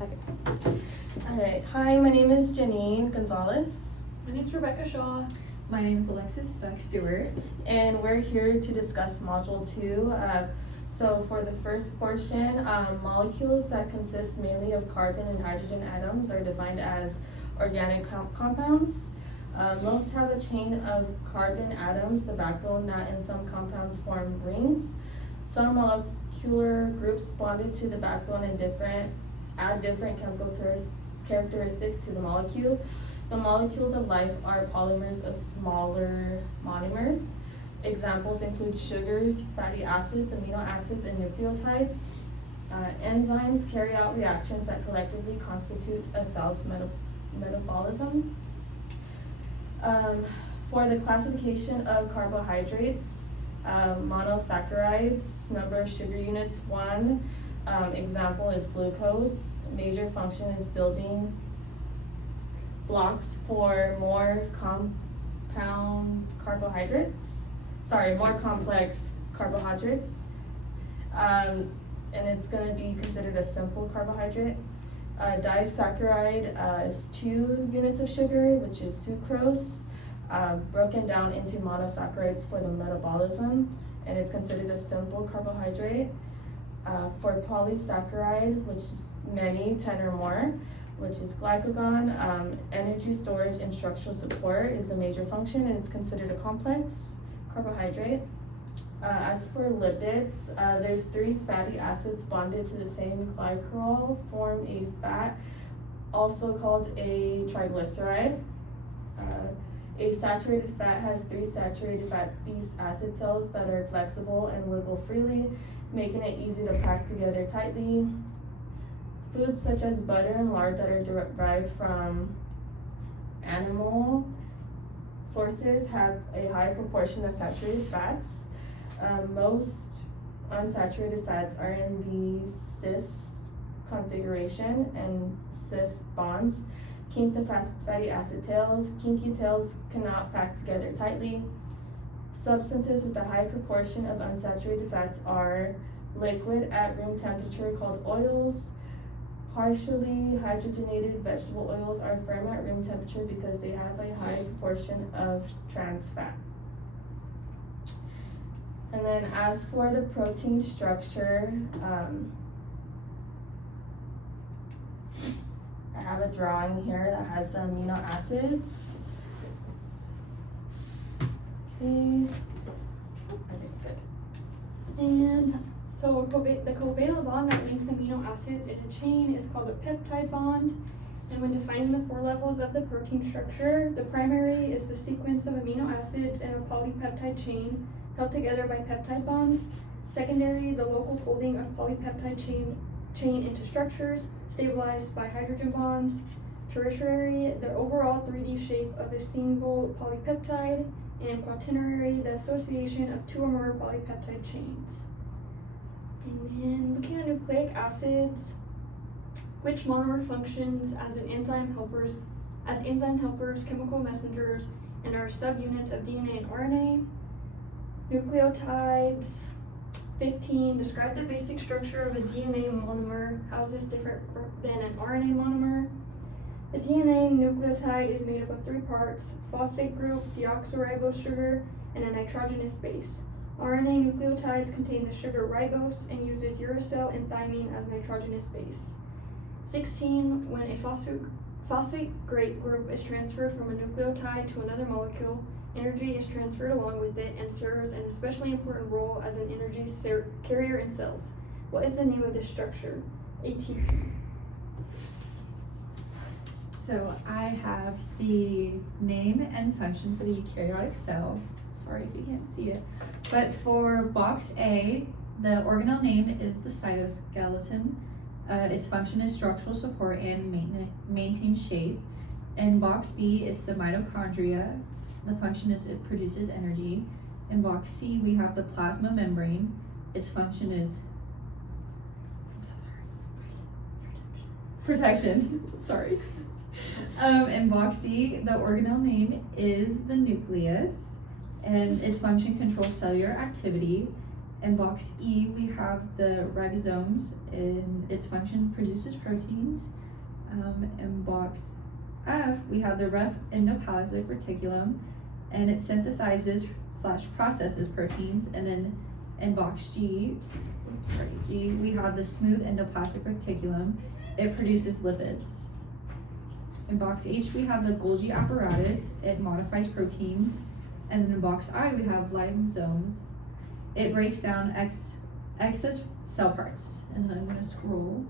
Second. Alright, hi, my name is Janine Gonzalez, My name's Rebecca Shaw. My name is Alexis Stewart. and we're here to discuss Module 2. So for the first portion, molecules that consist mainly of carbon and hydrogen atoms are defined as organic compounds. Most have a chain of carbon atoms, the backbone, that in some compounds form rings. Some molecular groups bonded to the backbone and add different chemical characteristics to the molecule. The molecules of life are polymers of smaller monomers. Examples include sugars, fatty acids, amino acids, and nucleotides. Enzymes carry out reactions that collectively constitute a cell's metabolism. For the classification of carbohydrates, monosaccharides, number of sugar units 1. Example is glucose. Major function is building blocks for more complex carbohydrates. And it's going to be considered a simple carbohydrate. Disaccharide is 2 units of sugar, which is sucrose, broken down into monosaccharides for the metabolism, and it's considered a simple carbohydrate. For polysaccharide, which is many, 10 or more, which is glycagon, energy storage and structural support is a major function, and it's considered a complex carbohydrate. As for lipids, there's 3 fatty acids bonded to the same glycerol form a fat, also called a triglyceride. A saturated fat has 3 saturated fatty acid tails that are flexible and wiggle freely, making it easy to pack together tightly. Foods such as butter and lard that are derived from animal sources have a high proportion of saturated fats. Most unsaturated fats are in the cis configuration, and cis bonds kink the fatty acid tails. Kinky tails cannot pack together tightly. Substances with a high proportion of unsaturated fats are liquid at room temperature called oils. Partially hydrogenated vegetable oils are firm at room temperature because they have a high proportion of trans fat. And then as for the protein structure, I have a drawing here that has the amino acids. Okay, good. And so the covalent bond that links amino acids in a chain is called a peptide bond. And when defining the 4 levels of the protein structure, the primary is the sequence of amino acids in a polypeptide chain held together by peptide bonds. Secondary, the local folding of polypeptide chain into structures stabilized by hydrogen bonds. Tertiary, the overall 3D shape of a single polypeptide. And quaternary, the association of 2 or more polypeptide chains. And then looking at nucleic acids, which monomer functions as enzyme helpers, chemical messengers, and are subunits of DNA and RNA. Nucleotides. 15. Describe the basic structure of a DNA monomer. How is this different than an RNA monomer? The DNA nucleotide is made up of 3 parts: phosphate group, deoxyribose sugar, and a nitrogenous base. RNA nucleotides contain the sugar ribose and uses uracil and thymine as nitrogenous base. 16. When a phosphate group is transferred from a nucleotide to another molecule, energy is transferred along with it and serves an especially important role as an energy carrier in cells. What is the name of this structure? ATP. So I have the name and function for the eukaryotic cell. Sorry if you can't see it. But for box A, the organelle name is the cytoskeleton. Its function is structural support and maintain shape. In box B, it's the mitochondria. The function is it produces energy. In box C, we have the plasma membrane. Its function is protection. Sorry. In box D, the organelle name is the nucleus, and its function controls cellular activity. In box E, we have the ribosomes, and its function produces proteins. In box F, we have the rough endoplasmic reticulum, and it synthesizes / processes proteins. And then in box G, we have the smooth endoplasmic reticulum. It produces lipids. In box H, we have the Golgi apparatus. It modifies proteins. And then in box I, we have lysosomes. It breaks down excess cell parts. And then I'm going to scroll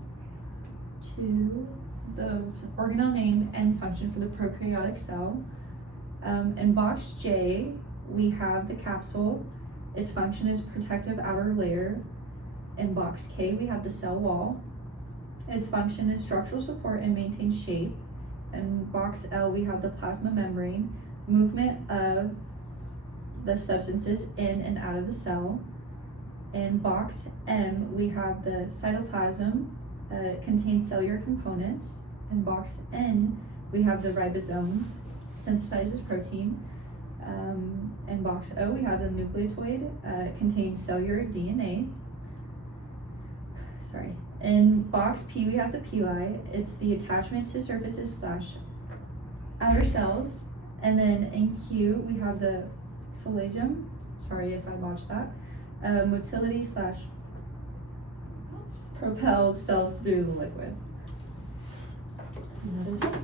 to the organelle name and function for the prokaryotic cell. In box J, we have the capsule. Its function is protective outer layer. In box K, we have the cell wall. Its function is structural support and maintain shape. In box L, we have the plasma membrane, movement of the substances in and out of the cell. In box M, we have the cytoplasm, contains cellular components. In box N, we have the ribosomes, synthesizes protein. In box O, we have the nucleotoid, contains cellular DNA. In box P, we have the pili. It's the attachment to surfaces / outer cells. And then in Q, we have the phylogeny. Sorry if I botched that. Motility / propels cells through the liquid. And that is it.